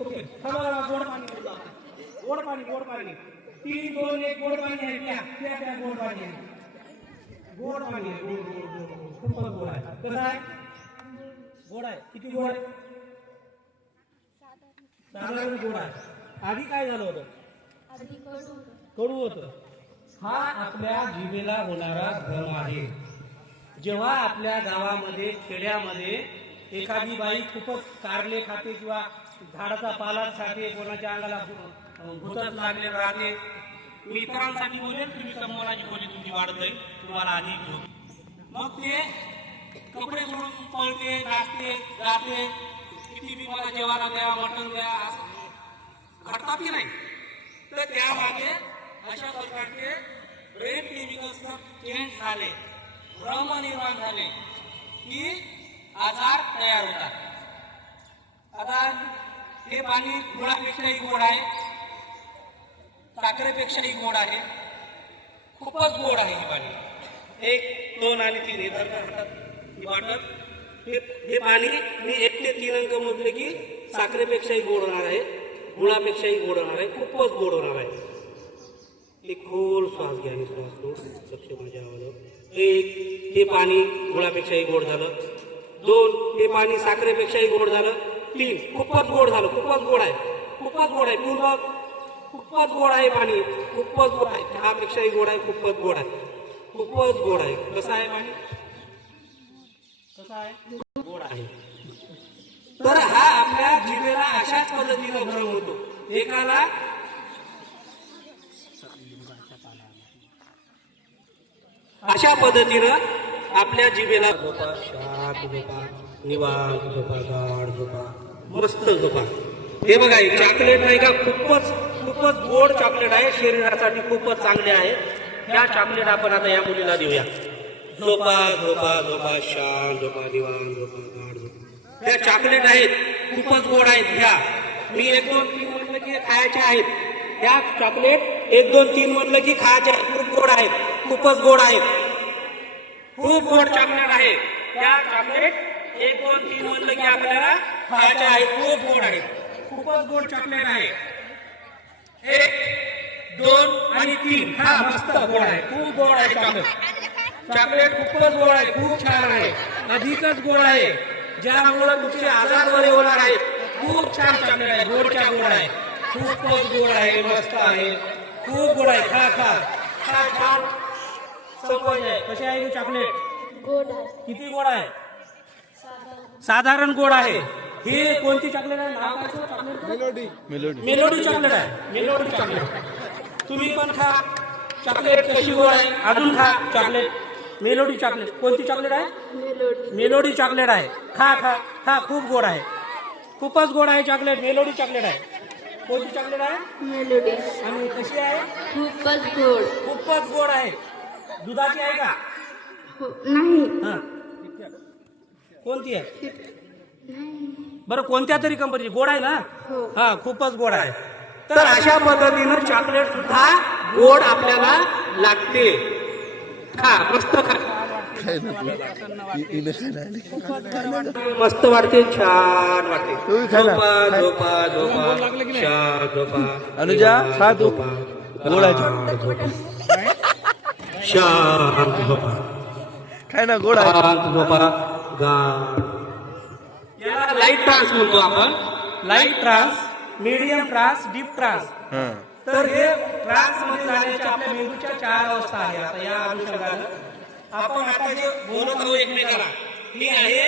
okay गोड पाणी गोड पाणी गोड पाणी 3 2 1 गोड पाणी आहे प्या गोड पाणी आहे गोड पाणी आहे गोड खूपच गोड आहे कसं आहे गोड आहे किती गोड आहे साधारण गोड आहे आधी काय झालं होतं आधी कडू होतं हा आपल्या जिभेला होणारा भ्रम आहे जेव्हा आपल्या गावामध्ये खेड्यामध्ये एखादी बाई खूपच कारले खाते किंवा झाडाचा पालाच खाते कोणाच्या अंगाला भूतच लागले राहते मी इतरांसाठी बोलेन तुम्ही समोराची खोली तुमची वाढत जाईल तुम्हाला आधी मग ते कपडे सोडून पळते नाचते जाते किती बी मला जेवायला द्या मटण द्या घडतात की नाही तर त्यामागे अशा प्रकारचे ब्रेन केमिकल्स चेंज झाले भ्रम निर्माण झाले की आजार तयार होतात आता हे पाणी गुळापेक्षाही गोड आहे साखरेपेक्षाही गोड आहे खूपच गोड आहे हे पाणी 1 2 आणि 3 हे वाटत हे पाणी मी 1 ते 3 अंक मोजले की साखरेपेक्षाही गोड होणार आहे गुळापेक्षाही गोड होणार आहे खूपच गोड होणार आहे एक खोल श्वास घ्या आणि श्वास सोड लक्ष माझ्या आवाजावर 1 हे पाणी गुळापेक्षाही गोड झालं 2 हे पाणी साखरेपेक्षाही गोड झालं 3 खूपच गोड झालं खूपच गोड आहे पूर्ण खूपच गोड आहे पाणी खूपच गोड आहे चहापेक्षाही गोड आहे खूपच गोड आहे कसं आहे पाणी कसं आहे गोड आहे तर हा आपल्या जिभेला अशाच पद्धतीनं भ्रम होतो एकाला अशा पद्धतीनं आपल्या जिभेला झोपा शांत झोपा निवांत झोपा गाढ झोपा मस्त झोपा हे बघा चॉकलेट नाही का खूपच गोड चॉकलेट आहे शरीरासाठी खूपच चांगले आहे या चॉकलेट आपण आता या मुलीला देऊया झोपा झोपा झोपा शांत झोपा निवांत झोपा गाढ झोपा त्या चॉकलेट आहेत खूपच गोड आहेत घ्या मी 1 2 3 म्हटलं की खायचे आहेत त्या चॉकलेट 1 2 3 म्हटलं की खायचे आहेत खूप गोड आहेत खूपच गोड आहेत खूप गोड चॉकलेट आहे त्या चॉकलेट 1 2 3 म्हटलं की आपल्याला खायचे आहे खूप गोड आहे खूपच गोड चॉकलेट आहे 1 2 आणि 3 हा मस्त गोड आहे खूप गोड आहे चॉकलेट खूपच गोड आहे खूप छान आहे अधिकच गोड आहे ज्यामुळे तुमचे आजार बरे होणार आहेत खूप छान चॉकलेट आहे गोडच्या गोड आहे खूपच गोड आहे मस्त आहे खूप गोड आहे खा छान संपत आहे कसे आहे चॉकलेट गोड आहे किती गोड आहे साधारण गोड आहे हे कोणती चॉकलेट आहे नाव काय चॉकलेट मेलोडी चॉकलेट आहे मेलोडी चॉकलेट तुम्ही पण खा चॉकलेट कशी गोड आहे अजून खा चॉकलेट मेलोडी चॉकलेट कोणती चॉकलेट आहे मेलोडी चॉकलेट आहे खा खूप गोड आहे खूपच गोड आहे चॉकलेट मेलोडी चॉकलेट आहे कोणती चॉकलेट आहे मेलोडी आणि कशी आहे खूपच गोड आहे दुधाची आहे का नाही हा कोणती आहे बरं कोणत्या तरी कंपनीची गोड आहे ना हा खूपच गोड आहे तर अशा पद्धतीनं चॉकलेट सुद्धा गोड आपल्याला लागते खा मस्त खा मस्त वाटते छान वाटते झोपा झोपा झोपा शांत झोपा अनुजा खा तू गोड आहे शांत झोपा खाय ना गोड आहे शांत झोपा गा याला लाईट ट्रान्स म्हणतो आपण light trance medium trance deep trance तर हे ट्रान्स मध्ये जाण्याच्या आपल्या मेंदूच्या 4 अवस्था आहेत आता या अनुषंगाने आपण आता जे बोलत आहोत एकमेकाला मी आहे